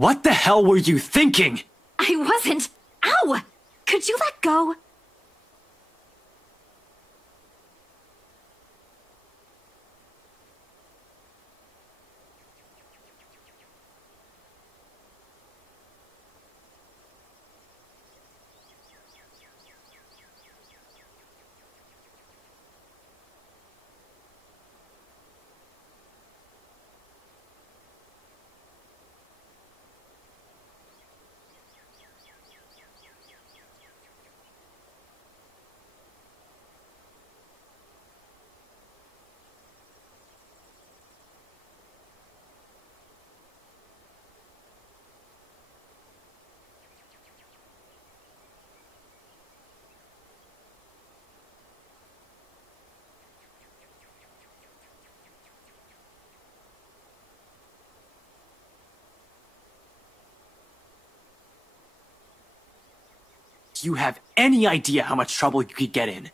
What the hell were you thinking? I wasn't. Ow! Could you let go? Do you have any idea how much trouble you could get in?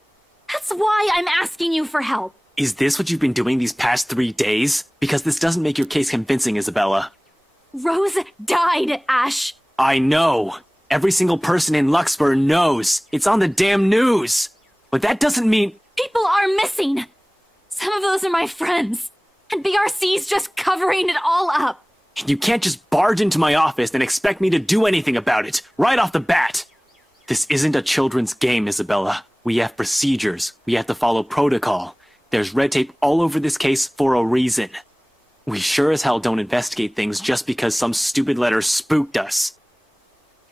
That's why I'm asking you for help. Is this what you've been doing these past 3 days? Because this doesn't make your case convincing, Isabella. Rose died, Ash. I know. Every single person in Luxburg knows. It's on the damn news. But that doesn't mean... People are missing. Some of those are my friends. And BRC's just covering it all up. You can't just barge into my office and expect me to do anything about it, right off the bat. This isn't a children's game, Isabella. We have procedures. We have to follow protocol. There's red tape all over this case for a reason. We sure as hell don't investigate things just because some stupid letter spooked us.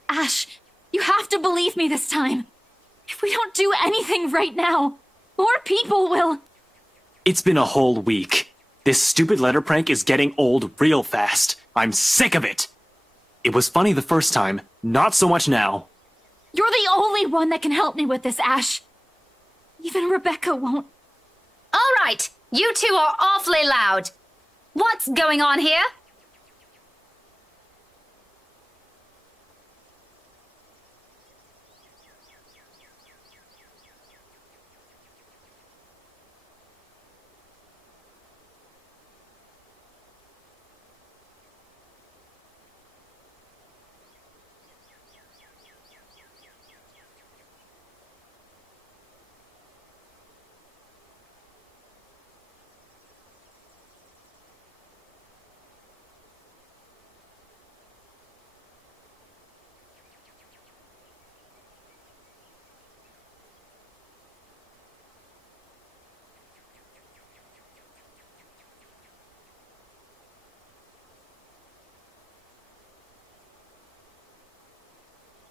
Ash, you have to believe me this time. If we don't do anything right now, more people will... It's been a whole week. This stupid letter prank is getting old real fast. I'm sick of it. It was funny the first time, not so much now. You're the only one that can help me with this, Ash. Even Rebecca won't. All right, you two are awfully loud. What's going on here?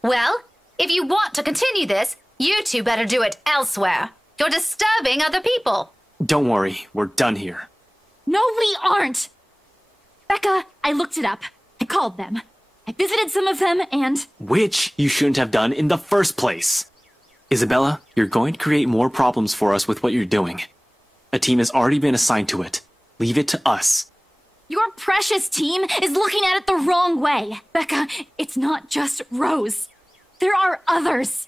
Well, if you want to continue this, you two better do it elsewhere. You're disturbing other people. Don't worry, we're done here. No, we aren't. Becca, I looked it up. I called them. I visited some of them and... Which you shouldn't have done in the first place. Isabella, you're going to create more problems for us with what you're doing. A team has already been assigned to it. Leave it to us. Your precious team is looking at it the wrong way. Becca, it's not just Rose. There are others.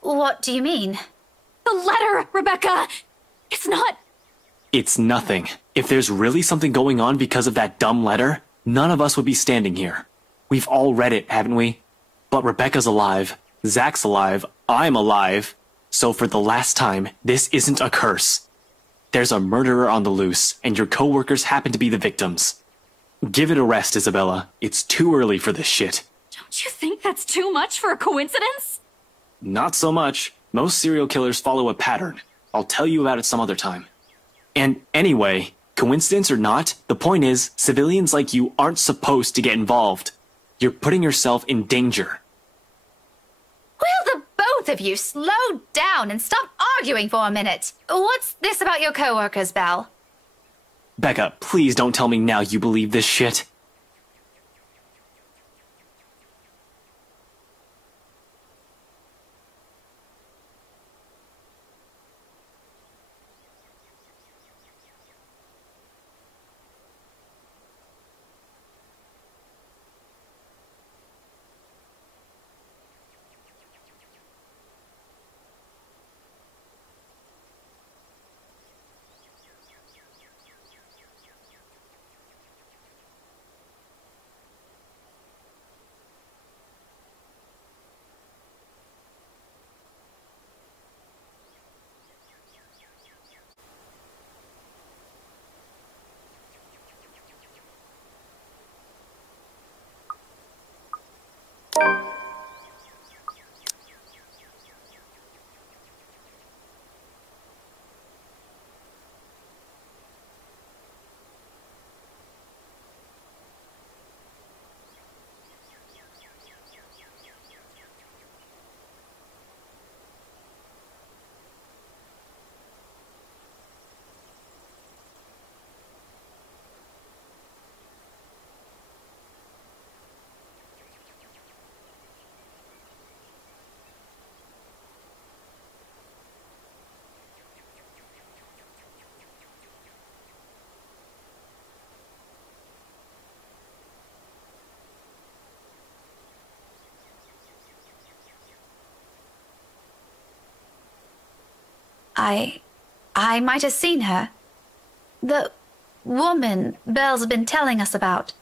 What do you mean? The letter, Rebecca! It's not... It's nothing. If there's really something going on because of that dumb letter, none of us would be standing here. We've all read it, haven't we? But Rebecca's alive, Zach's alive, I'm alive. So for the last time, this isn't a curse. There's a murderer on the loose, and your coworkers happen to be the victims. Give it a rest, Isabella. It's too early for this shit. Don't you think that's too much for a coincidence? Not so much. Most serial killers follow a pattern. I'll tell you about it some other time. And anyway, coincidence or not, the point is, civilians like you aren't supposed to get involved. You're putting yourself in danger. Will the both of you slow down and stop arguing for a minute? What's this about your coworkers, Belle? Becca, please don't tell me now you believe this shit. I might have seen her. The woman Belle's been telling us about.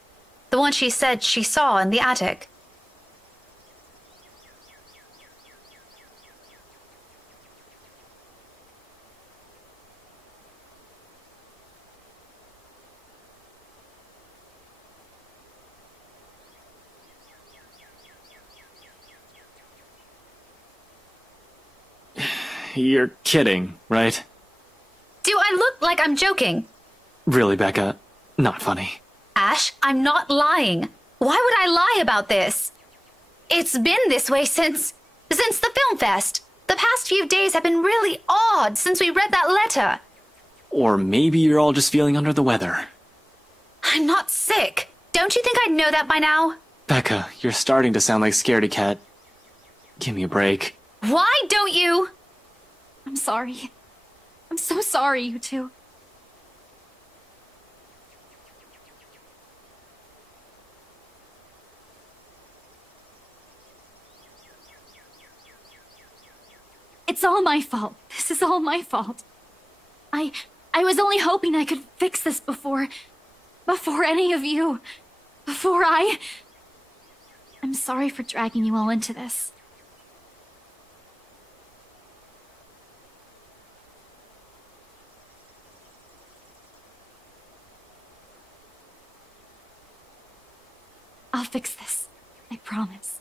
The one she said she saw in the attic. You're kidding, right? Do I look like I'm joking? Really, Becca? Not funny. Ash, I'm not lying. Why would I lie about this? It's been this way since the film fest. The past few days have been really odd since we read that letter. Or maybe you're all just feeling under the weather. I'm not sick. Don't you think I'd know that by now? Becca, you're starting to sound like Scaredy Cat. Give me a break. Why don't you? I'm sorry. I'm so sorry, you two. It's all my fault. This is all my fault. I was only hoping I could fix this before any of you. I'm sorry for dragging you all into this. I'll fix this. I promise.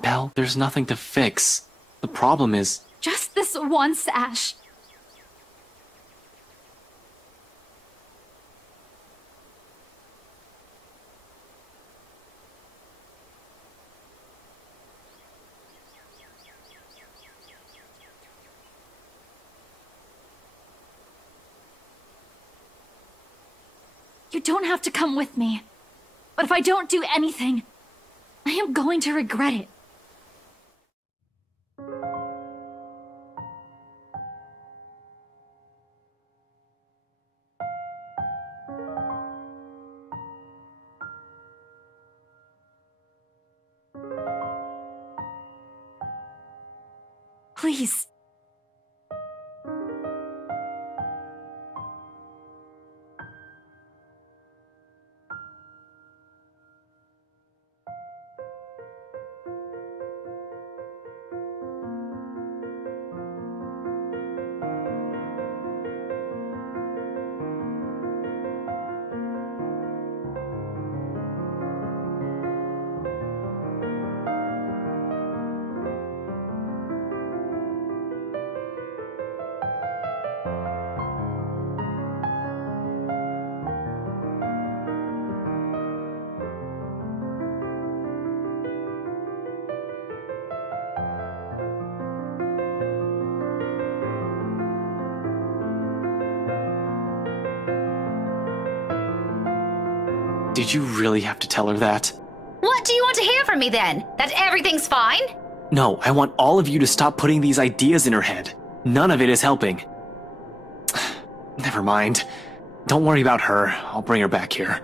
Belle, there's nothing to fix. The problem is... Just this once, Ash. You don't have to come with me. But if I don't do anything, I am going to regret it. Please. Did you really have to tell her that? What do you want to hear from me then? That everything's fine? No, I want all of you to stop putting these ideas in her head. None of it is helping. Never mind. Don't worry about her. I'll bring her back here.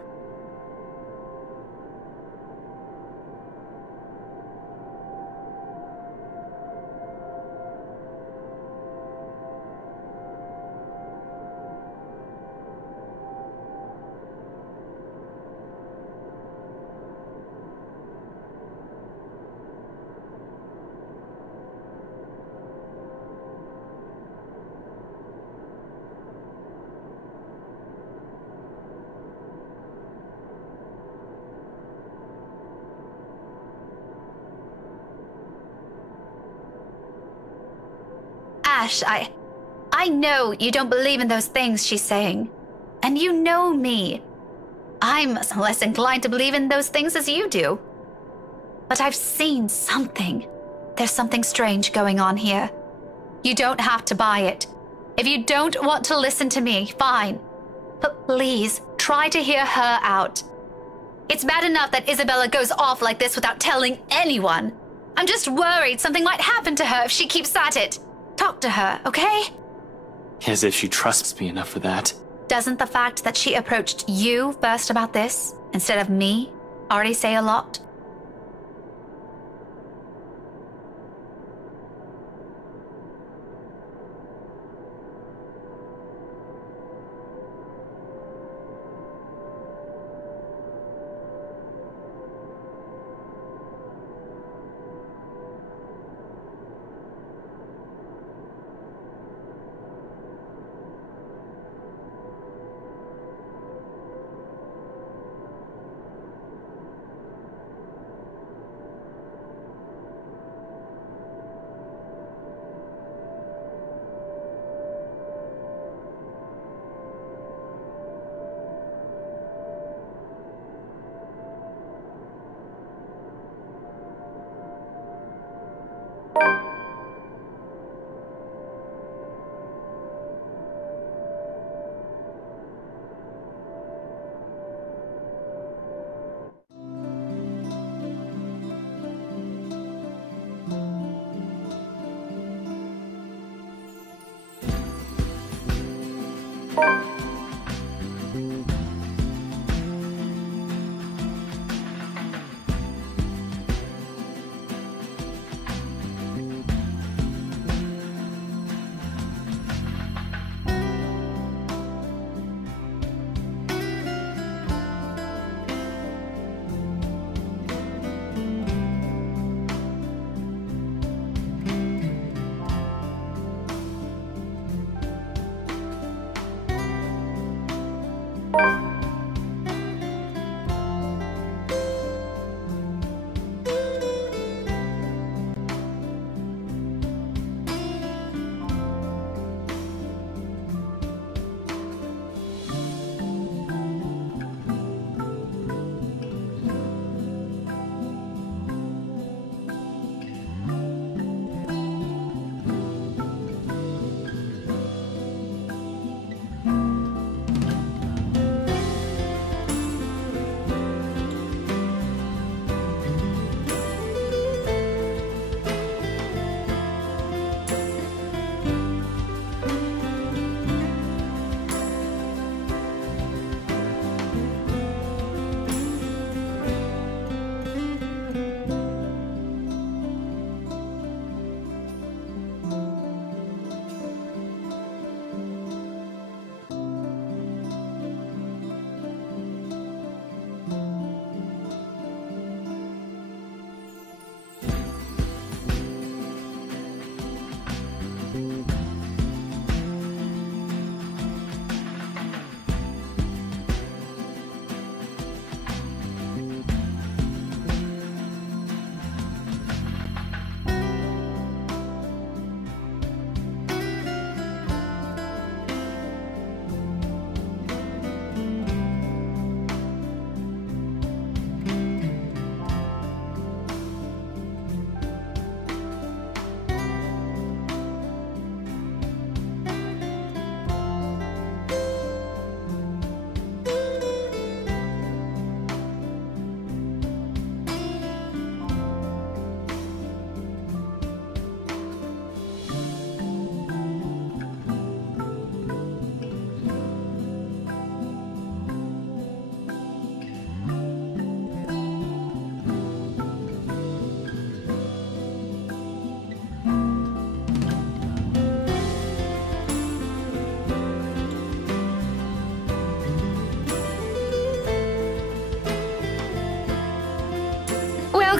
Ash, I know you don't believe in those things she's saying. And you know me. I'm less inclined to believe in those things as you do. But I've seen something. There's something strange going on here. You don't have to buy it. If you don't want to listen to me, fine. But please, try to hear her out. It's bad enough that Isabella goes off like this without telling anyone. I'm just worried something might happen to her if she keeps at it. Talk to her, okay? As if she trusts me enough for that. Doesn't the fact that she approached you first about this, instead of me, already say a lot?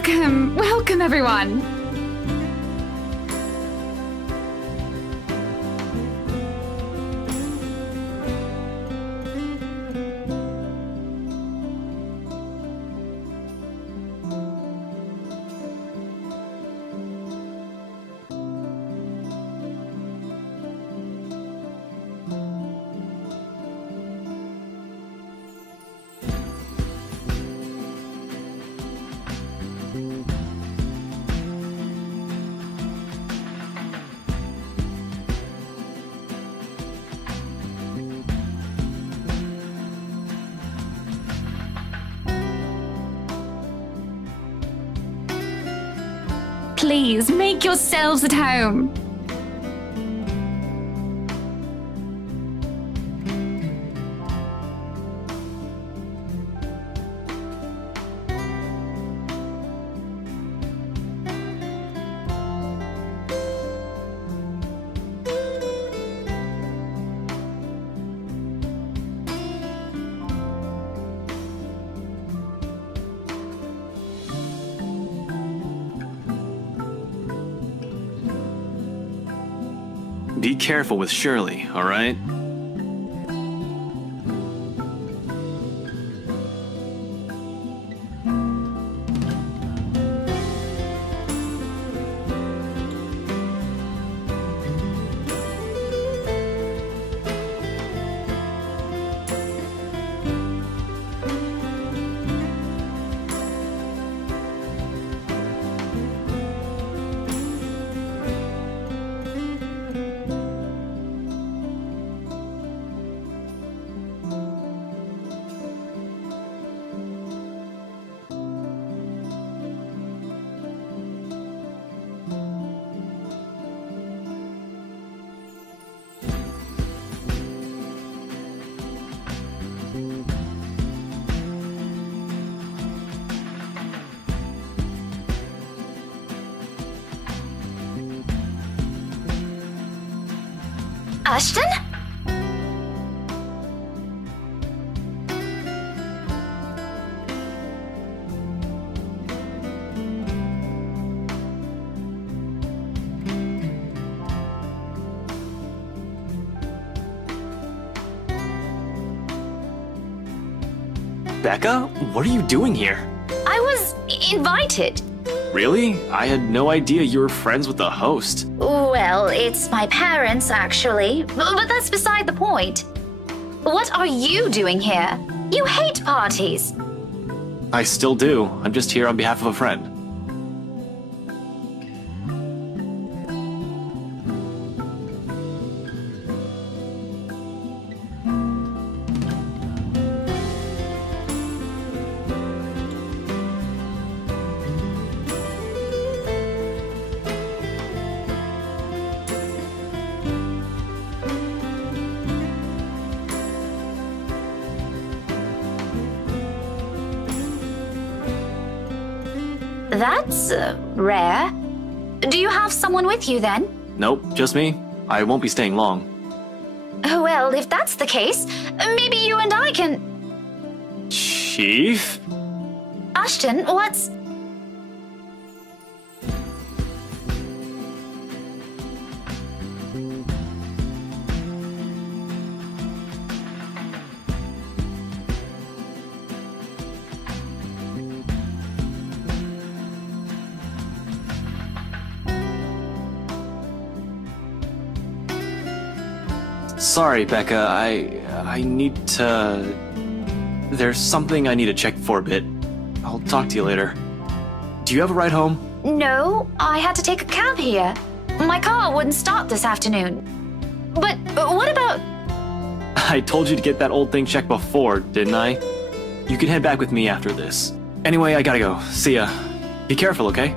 Welcome, welcome everyone. Please, make yourselves at home. Be careful with Shirley, alright? Ashton? Becca, what are you doing here? I was invited. Really? I had no idea you were friends with the host. Well, it's my parents, actually. But that's beside the point. What are you doing here? You hate parties. I still do. I'm just here on behalf of a friend. That's rare. Do you have someone with you then? Nope, just me. I won't be staying long. Well, if that's the case, maybe you and I can... Chief? Ashton, what's... Sorry, Becca. I need to... There's something I need to check for a bit. I'll talk to you later. Do you have a ride home? No, I had to take a cab here. My car wouldn't start this afternoon. But what about... I told you to get that old thing checked before, didn't I? You can head back with me after this. Anyway, I gotta go. See ya. Be careful, okay?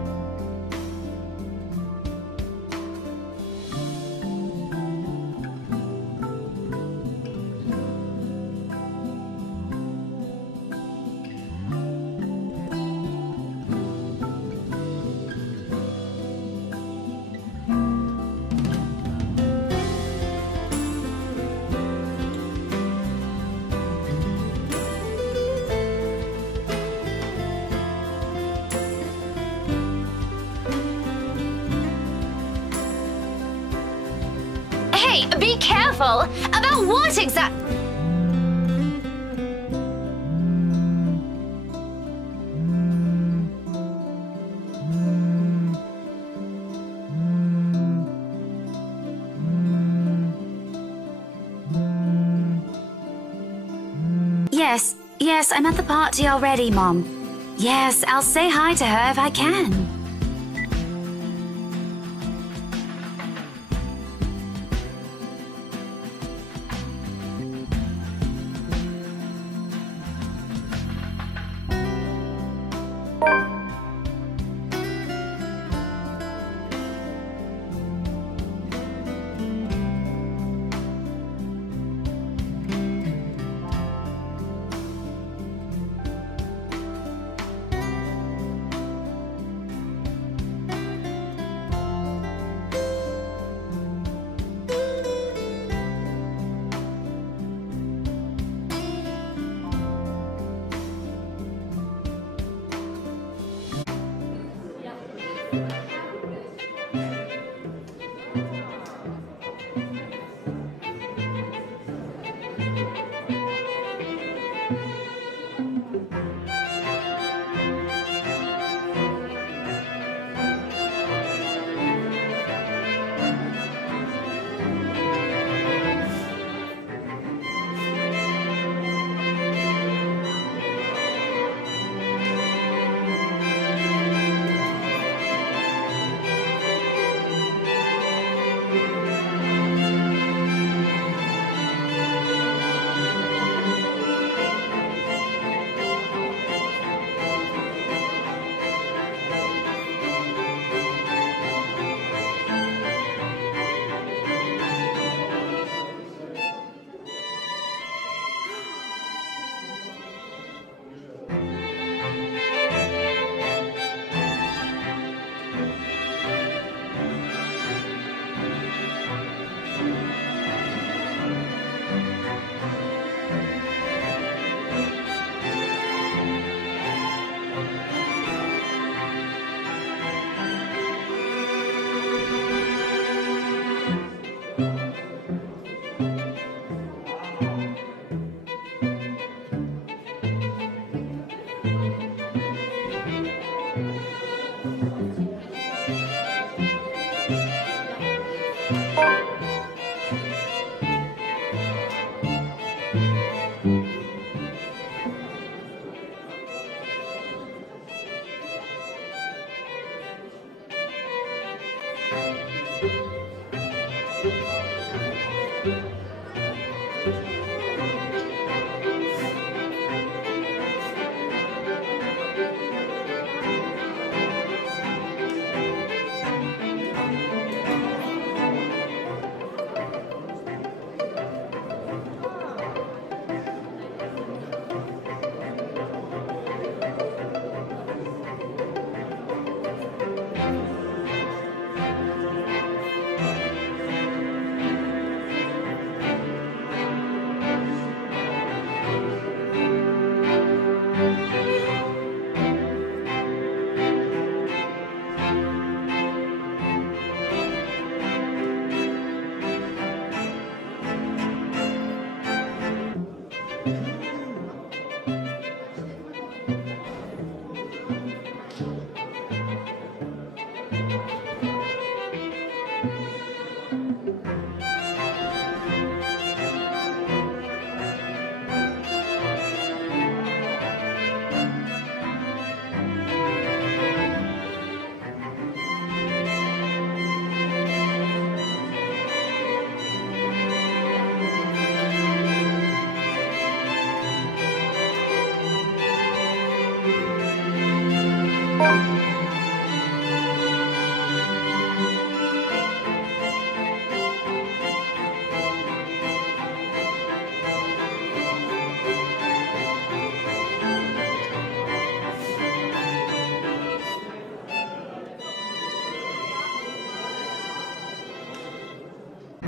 Hey, be careful! About what exactly? Yes, I'm at the party already, Mom. Yes, I'll say hi to her if I can.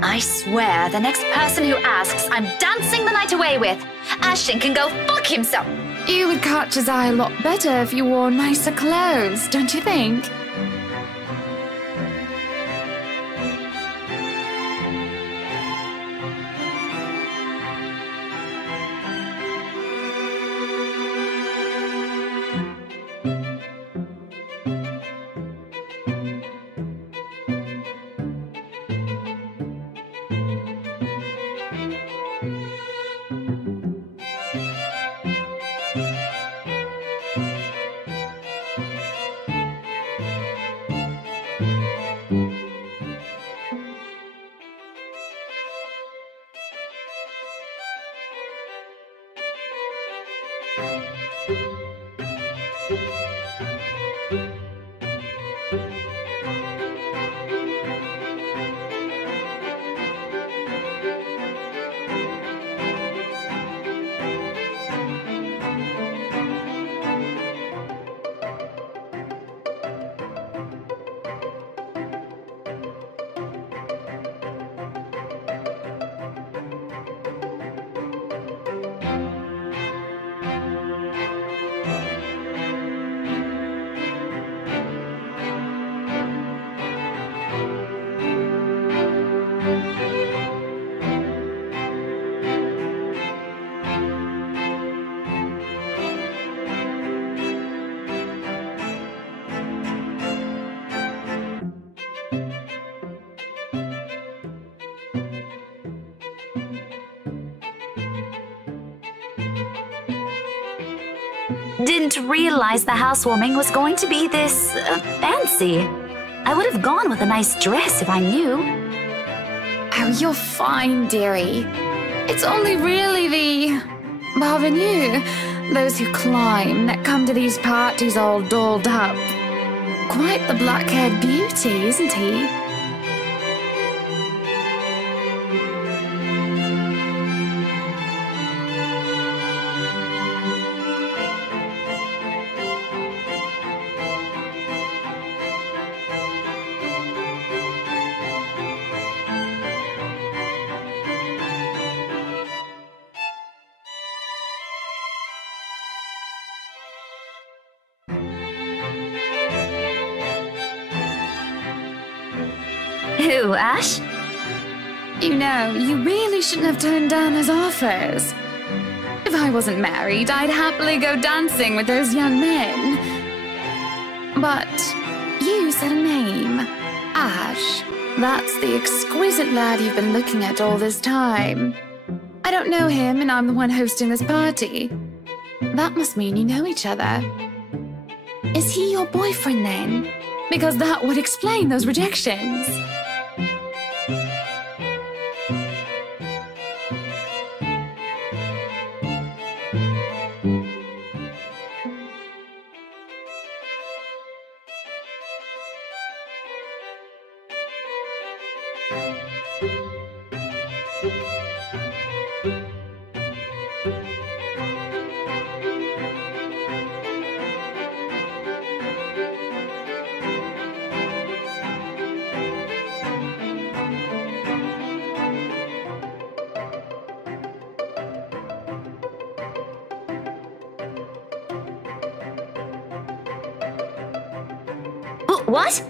I swear, the next person who asks, I'm dancing the night away with. Ashton can go fuck himself. You would catch his eye a lot better if you wore nicer clothes, don't you think? Didn't realize the housewarming was going to be this fancy. I would have gone with a nice dress if I knew. Oh, you're fine, dearie. It's only really the parvenus, those who climb, that come to these parties all dolled up. Quite the black-haired beauty, isn't he? Who, Ash? You know, you really shouldn't have turned down his offers. If I wasn't married, I'd happily go dancing with those young men. But you said a name. Ash. That's the exquisite lad you've been looking at all this time. I don't know him, and I'm the one hosting this party. That must mean you know each other. Is he your boyfriend then? Because that would explain those rejections. What?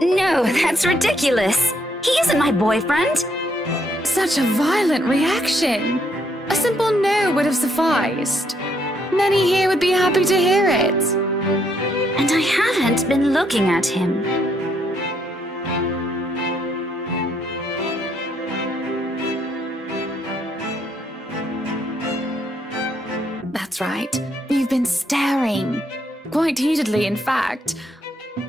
No, that's ridiculous. He isn't my boyfriend. Such a violent reaction. A simple no would have sufficed. Many here would be happy to hear it. And I haven't been looking at him. That's right. You've been staring. Quite heatedly, in fact.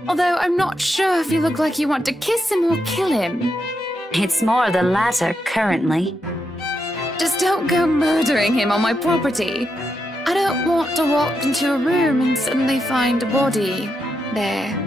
Although I'm not sure if you look like you want to kiss him or kill him. It's more the latter currently. Just don't go murdering him on my property. I don't want to walk into a room and suddenly find a body there.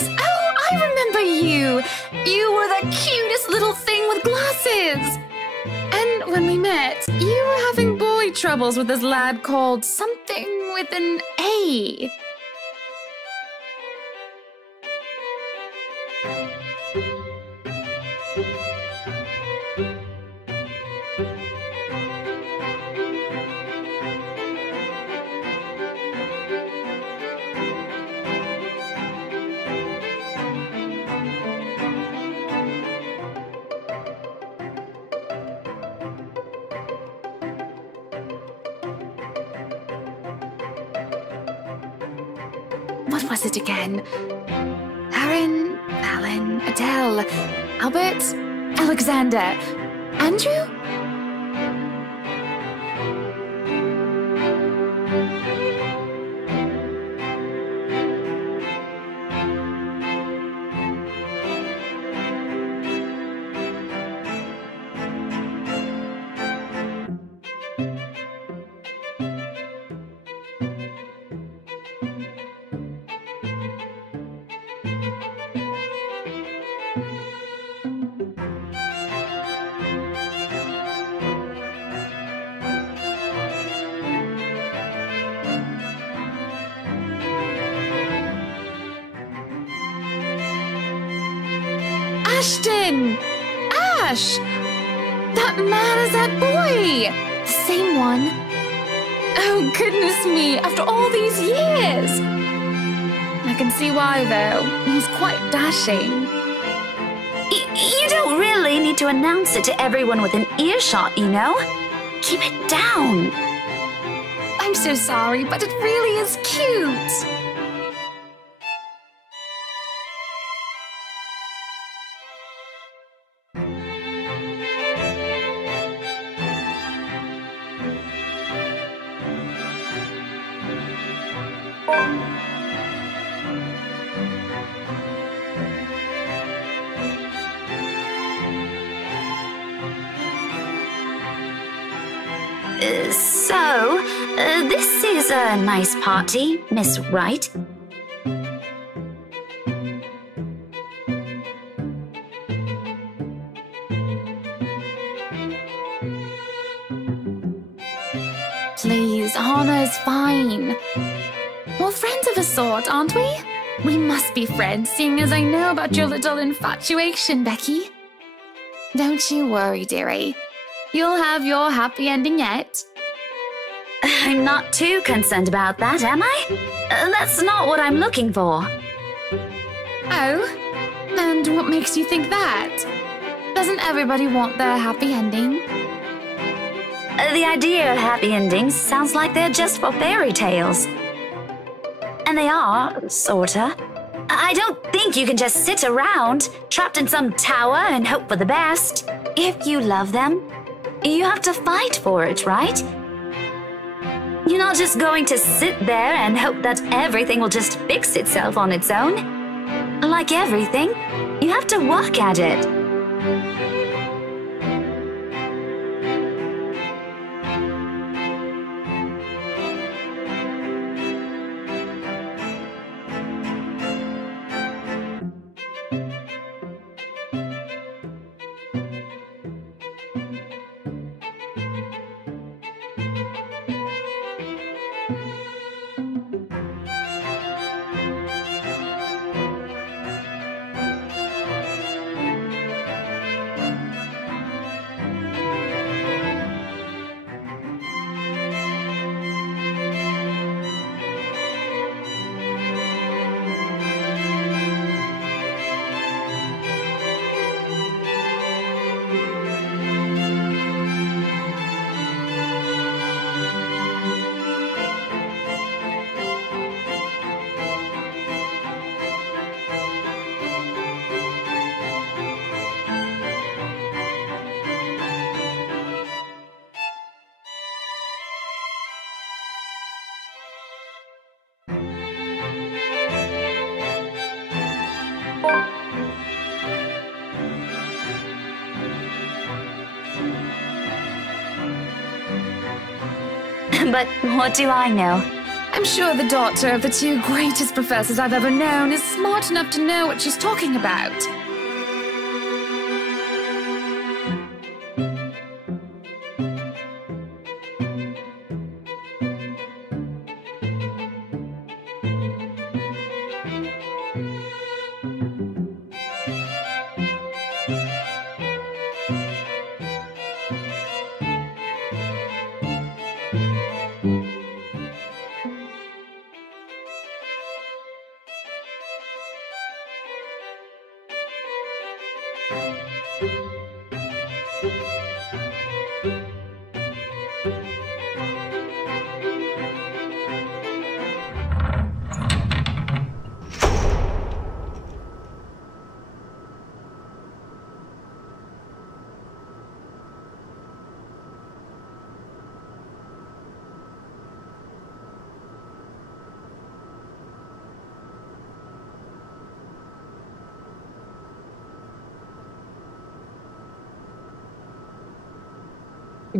yes. Oh, I remember you. You were the cutest little thing with glasses. And when we met, you were having boy troubles with this lad called something with an A. What was it again? Aaron, Alan, Adele, Albert, Alexander, Andrew? Ashton! Ash! That man is that boy! The same one. Oh, goodness me, after all these years! I can see why, though. He's quite dashing. You don't really need to announce it to everyone with an earshot, you know? Keep it down. I'm so sorry, but it really is cute. This is a nice party, Miss Wright. Please, Hannah is fine. We're friends of a sort, aren't we? We must be friends, seeing as I know about your little infatuation, Becky. Don't you worry, dearie. You'll have your happy ending yet. I'm not too concerned about that, am I? That's not what I'm looking for. Oh? And what makes you think that? Doesn't everybody want their happy ending? The idea of happy endings sounds like they're just for fairy tales. And they are, sorta. I don't think you can just sit around, trapped in some tower and hope for the best. If you love them, you have to fight for it, right? You're not just going to sit there and hope that everything will just fix itself on its own. Like everything, you have to work at it. But what do I know? I'm sure the daughter of the two greatest professors I've ever known is smart enough to know what she's talking about.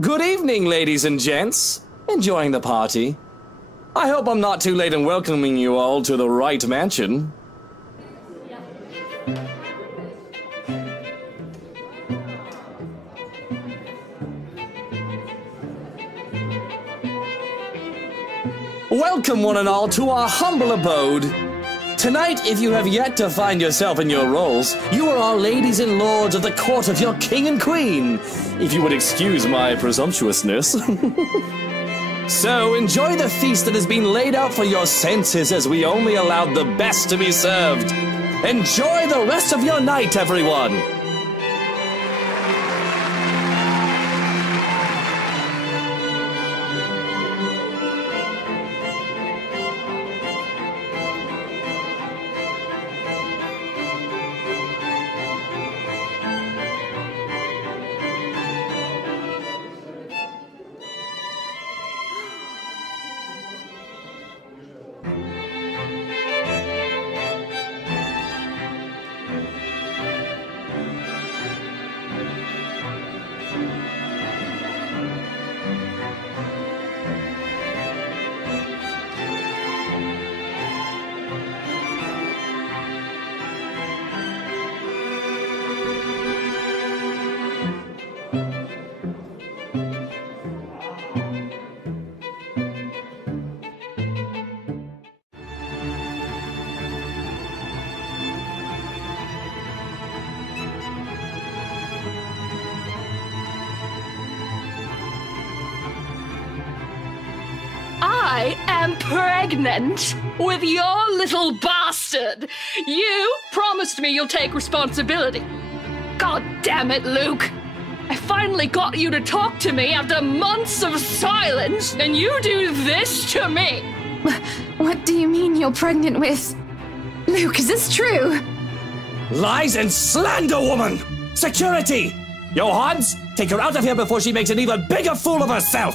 Good evening, ladies and gents. Enjoying the party? I hope I'm not too late in welcoming you all to the right mansion. Welcome one and all to our humble abode. Tonight, if you have yet to find yourself in your roles, you are all ladies and lords of the court of your king and queen, if you would excuse my presumptuousness. So, enjoy the feast that has been laid out for your senses as we only allowed the best to be served. Enjoy the rest of your night, everyone! I am pregnant with your little bastard. You promised me you'll take responsibility. God damn it, Luke. I finally got you to talk to me after months of silence, and you do this to me. What do you mean you're pregnant with? Luke, is this true? Lies and slander, woman! Security! Johans, take her out of here before she makes an even bigger fool of herself!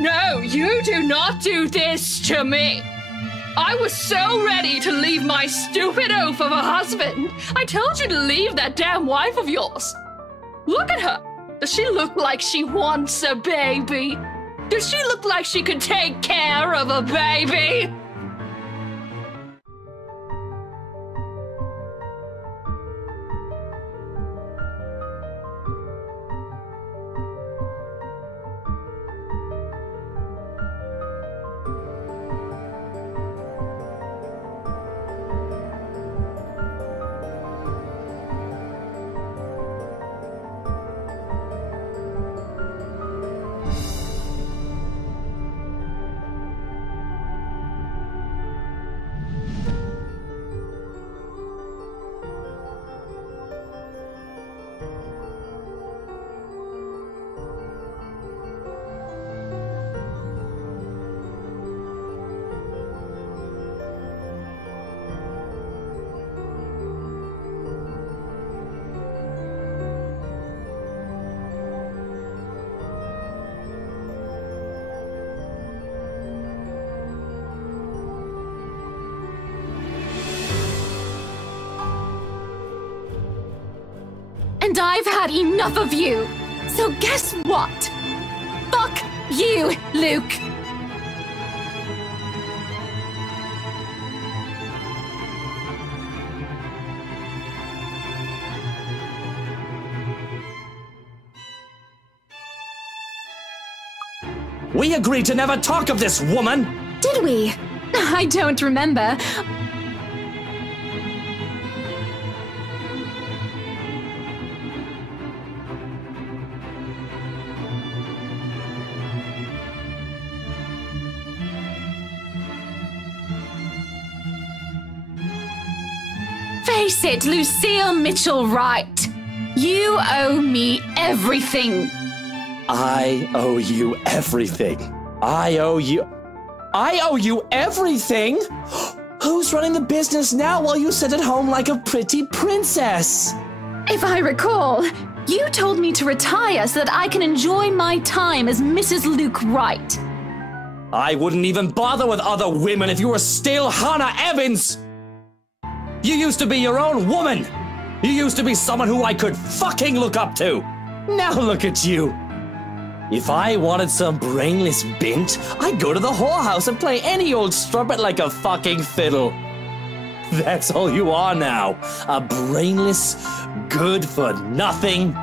No, you do not do this to me. I was so ready to leave my stupid oaf of a husband. I told you to leave that damn wife of yours. Look at her. Does she look like she wants a baby? Does she look like she could take care of a baby? And I've had enough of you. So guess what? Fuck you, Luke. We agreed to never talk of this woman! Did we? I don't remember. Face it, Lucille Mitchell-Wright. You owe me everything. I owe you everything. I owe you everything? Who's running the business now while you sit at home like a pretty princess? If I recall, you told me to retire so that I can enjoy my time as Mrs. Luke Wright. I wouldn't even bother with other women if you were still Hannah Evans! You used to be your own woman! You used to be someone who I could fucking look up to! Now look at you! If I wanted some brainless bint, I'd go to the whorehouse and play any old strumpet like a fucking fiddle. That's all you are now. A brainless, good-for-nothing.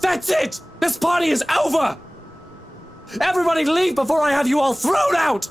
That's it! This party is over! Everybody leave before I have you all thrown out!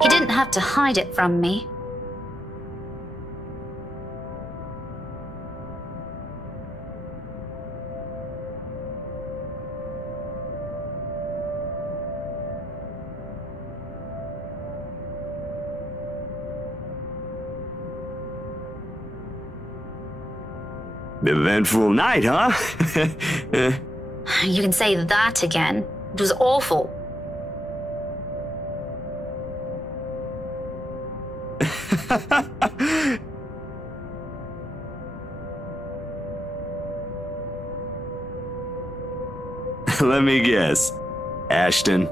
You didn't have to hide it from me. Eventful night, huh? You can say that again. It was awful. Let me guess. Ashton.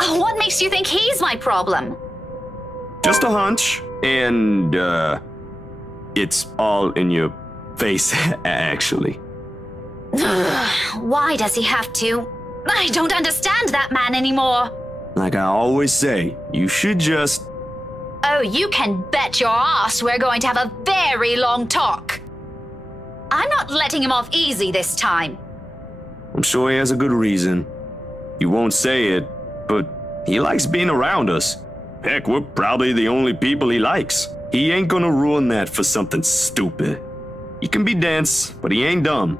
Oh, what makes you think he's my problem? Just a hunch, and, it's all in your face, actually. Why does he have to? I don't understand that man anymore. Like I always say, you should just... Oh, you can bet your ass we're going to have a very long talk. I'm not letting him off easy this time. I'm sure he has a good reason. He won't say it, but he likes being around us. Heck, we're probably the only people he likes. He ain't gonna ruin that for something stupid. He can be dense, but he ain't dumb.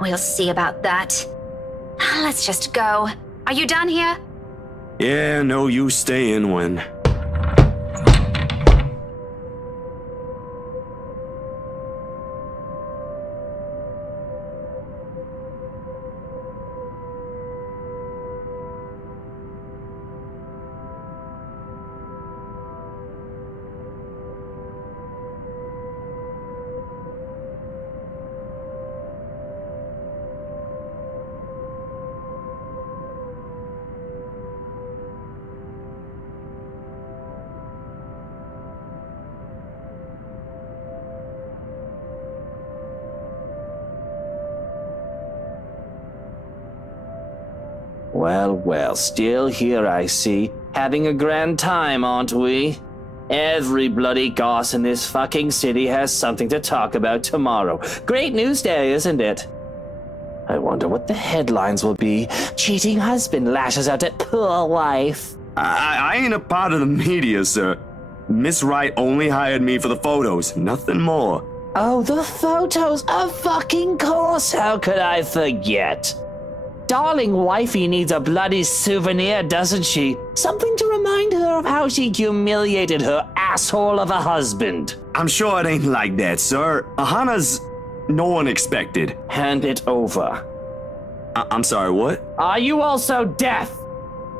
We'll see about that. Let's just go. Are you done here? Yeah, no use staying when... Well, well, still here I see. Having a grand time, aren't we? Every bloody goss in this fucking city has something to talk about tomorrow. Great news day, isn't it? I wonder what the headlines will be. Cheating husband lashes out at poor wife. I ain't a part of the media, sir. Miss Wright only hired me for the photos, nothing more. Oh, the photos, of fucking course. How could I forget? Darling wifey needs a bloody souvenir, doesn't she? Something to remind her of how she humiliated her asshole of a husband. I'm sure it ain't like that, sir. Ahana's no one expected. Hand it over. I'm sorry, what? Are you also deaf?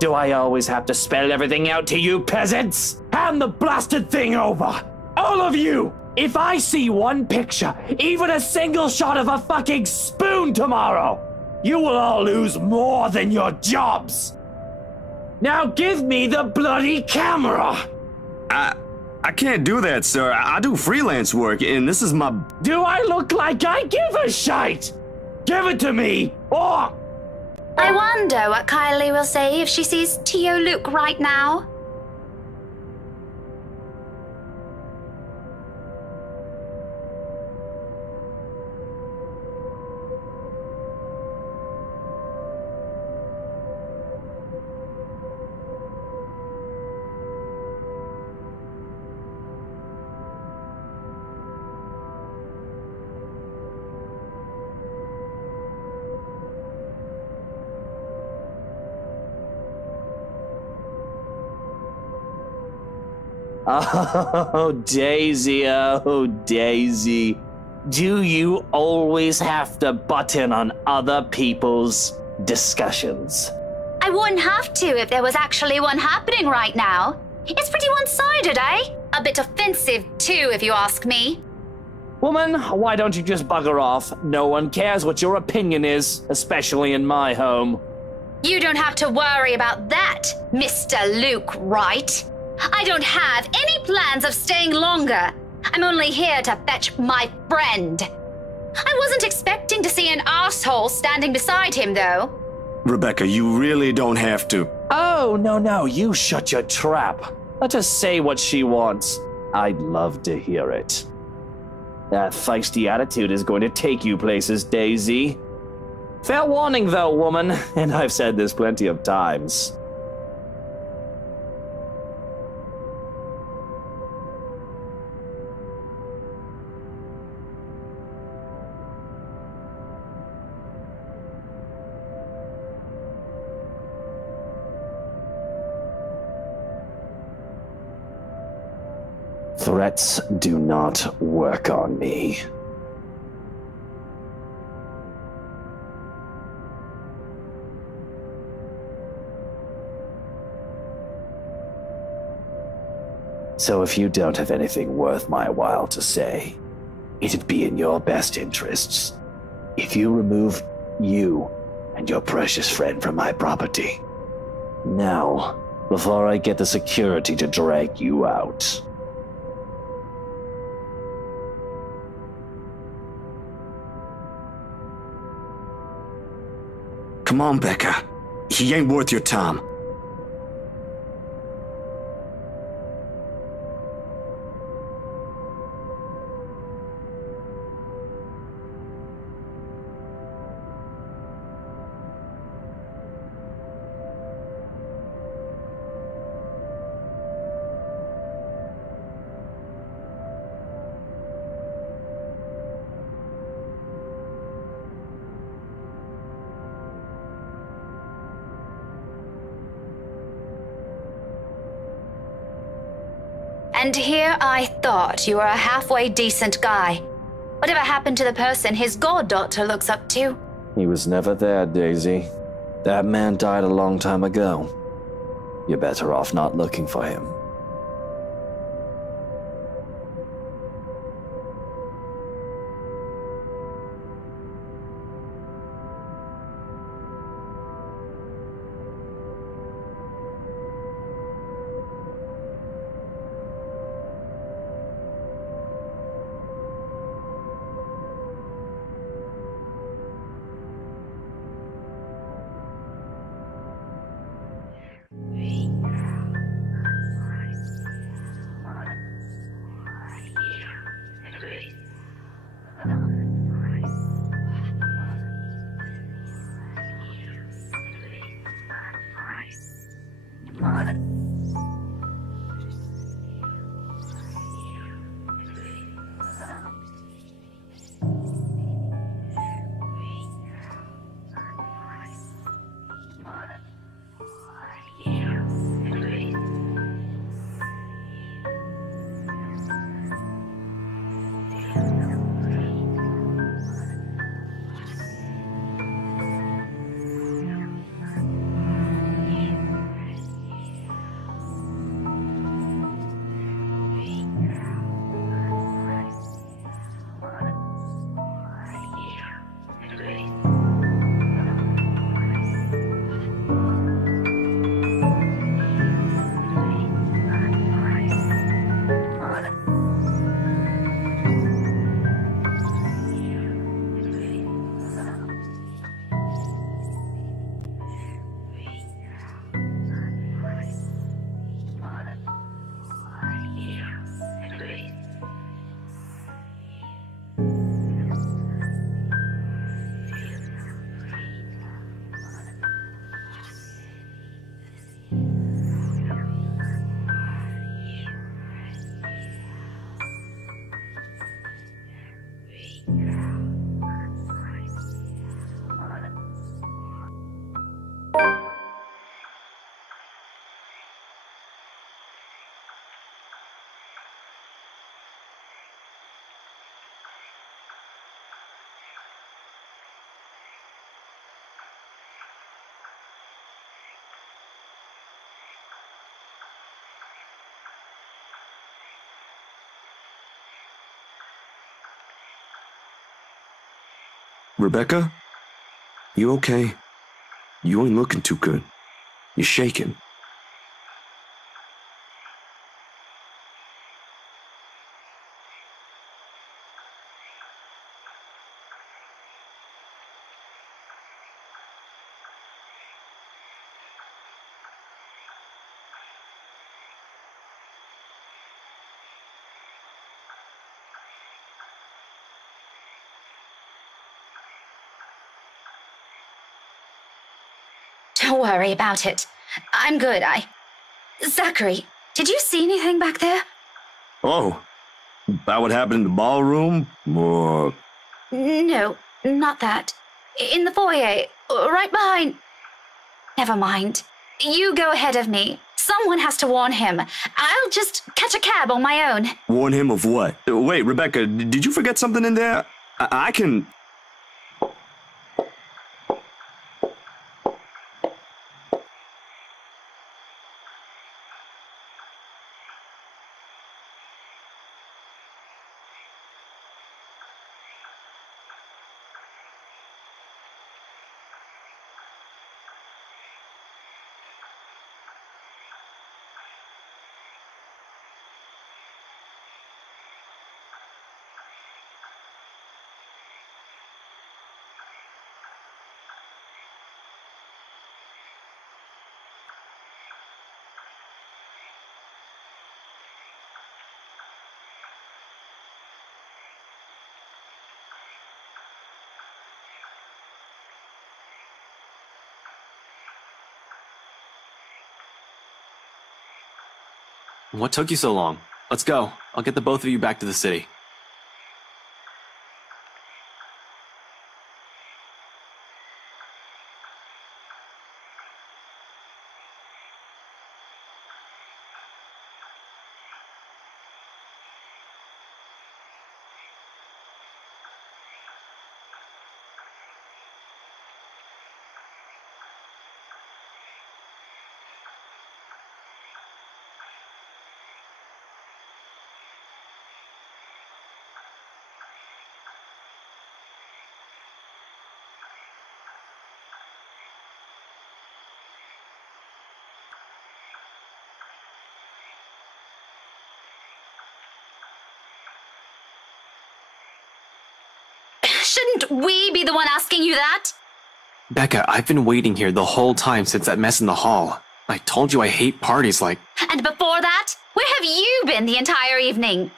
Do I always have to spell everything out to you peasants? Hand the blasted thing over! All of you! If I see one picture, even a single shot of a fucking spoon tomorrow, you will all lose more than your jobs! Now give me the bloody camera! I can't do that, sir. I do freelance work, and this is my... Do I look like I give a shite? Give it to me, or... I wonder what Kylie will say if she sees Tio Luke right now. Oh, Daisy, oh, Daisy. Do you always have to butt in on other people's discussions? I wouldn't have to if there was actually one happening right now. It's pretty one-sided, eh? A bit offensive, too, if you ask me. Woman, why don't you just bugger off? No one cares what your opinion is, especially in my home. You don't have to worry about that, Mr. Luke Wright. I don't have any plans of staying longer. I'm only here to fetch my friend. I wasn't expecting to see an asshole standing beside him, though. Rebecca, you really don't have to. Oh, no, you shut your trap. Let her say what she wants. I'd love to hear it. That feisty attitude is going to take you places, Daisy. Fair warning, though, woman, and I've said this plenty of times. Threats do not work on me. So if you don't have anything worth my while to say, it'd be in your best interests if you remove you and your precious friend from my property. Now, before I get the security to drag you out. Come on, Becca. He ain't worth your time. And here I thought you were a halfway decent guy. Whatever happened to the person his goddaughter looks up to? He was never there, Daisy. That man died a long time ago. You're better off not looking for him. Rebecca? You okay? You ain't looking too good. You're shaking. Don't worry about it. I'm good. Zachary, did you see anything back there? Oh, about what happened in the ballroom? Or... No, not that. In the foyer, right behind... Never mind. You go ahead of me. Someone has to warn him. I'll just catch a cab on my own. Warn him of what? Wait, Rebecca, did you forget something in there? I can... What took you so long? Let's go. I'll get the both of you back to the city. Shouldn't we be the one asking you that? Becca, I've been waiting here the whole time since that mess in the hall. I told you I hate parties like... And before that, where have you been the entire evening?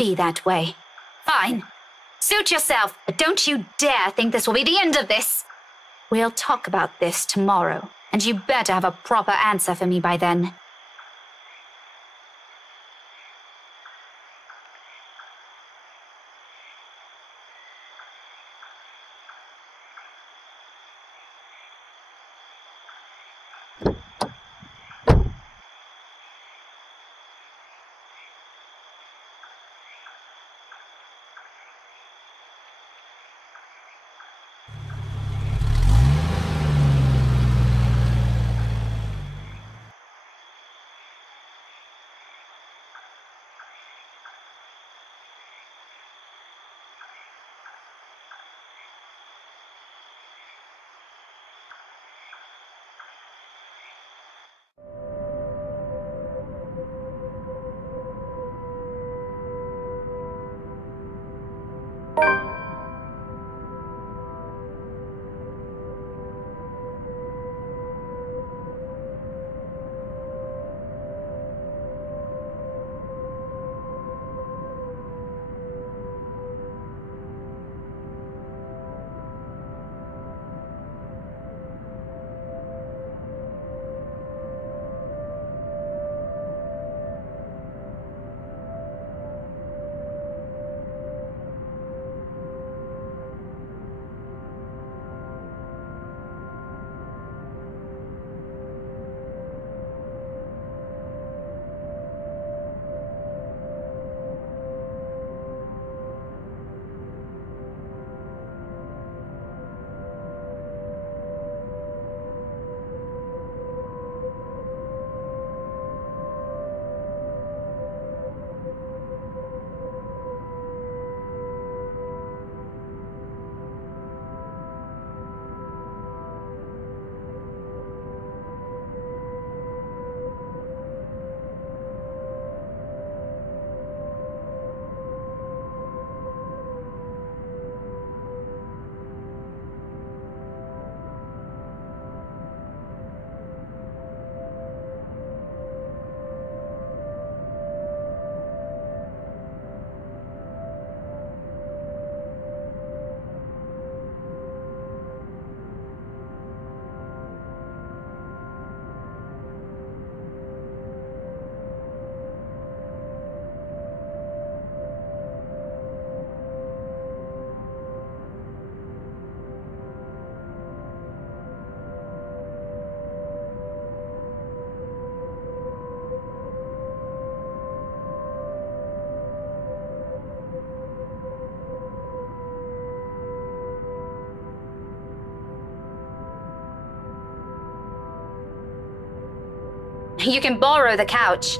Be that way. Fine. Suit yourself, but don't you dare think this will be the end of this. We'll talk about this tomorrow, and you better have a proper answer for me by then. You can borrow the couch.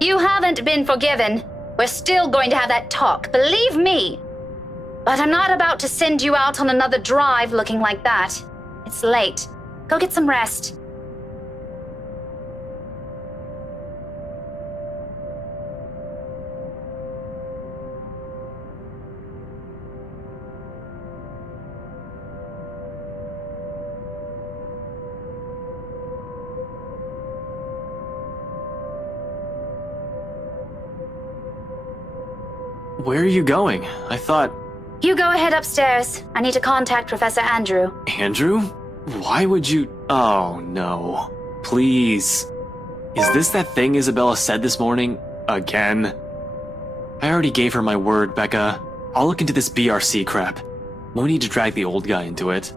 You haven't been forgiven. We're still going to have that talk, believe me. But I'm not about to send you out on another drive looking like that. It's late. Go get some rest. Where are you going? I thought... You go ahead upstairs. I need to contact Professor Andrew. Andrew? Why would you... Oh, no. Please. Is this that thing Isabella said this morning? Again? I already gave her my word, Becca. I'll look into this BRC crap. No need to drag the old guy into it.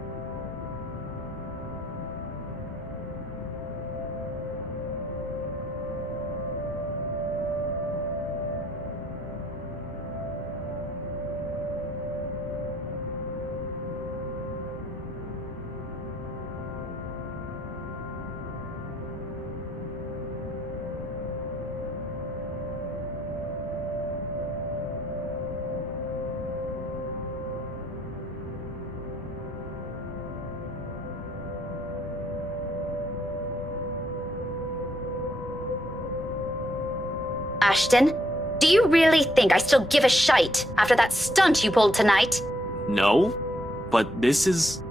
Ashton, do you really think I still give a shite after that stunt you pulled tonight? No, but this is...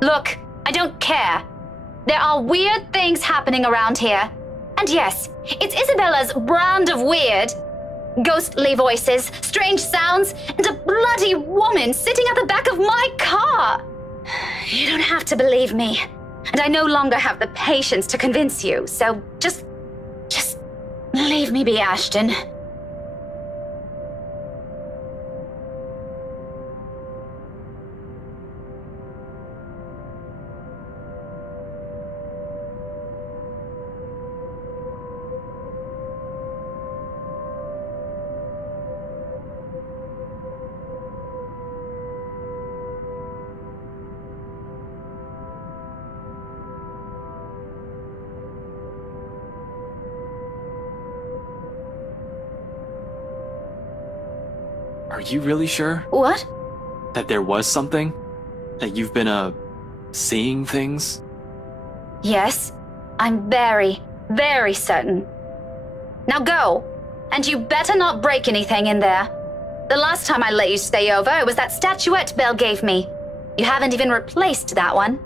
Look, I don't care. There are weird things happening around here. And yes, it's Isabella's brand of weird. Ghostly voices, strange sounds, and a bloody woman sitting at the back of my car. You don't have to believe me. And I no longer have the patience to convince you, so just leave me be, Ashton. Are you really sure? What? That there was something? That you've been, seeing things? Yes, I'm very, very certain. Now go, and you better not break anything in there. The last time I let you stay over, it was that statuette Belle gave me. You haven't even replaced that one.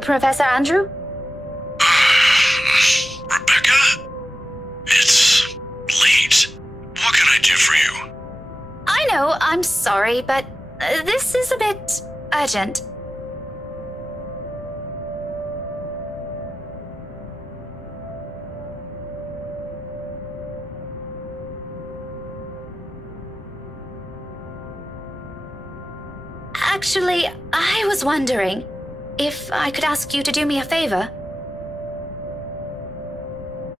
Professor Andrew? Rebecca? It's late. What can I do for you? I know, I'm sorry, but this is a bit urgent. Actually, I was wondering if I could ask you to do me a favor.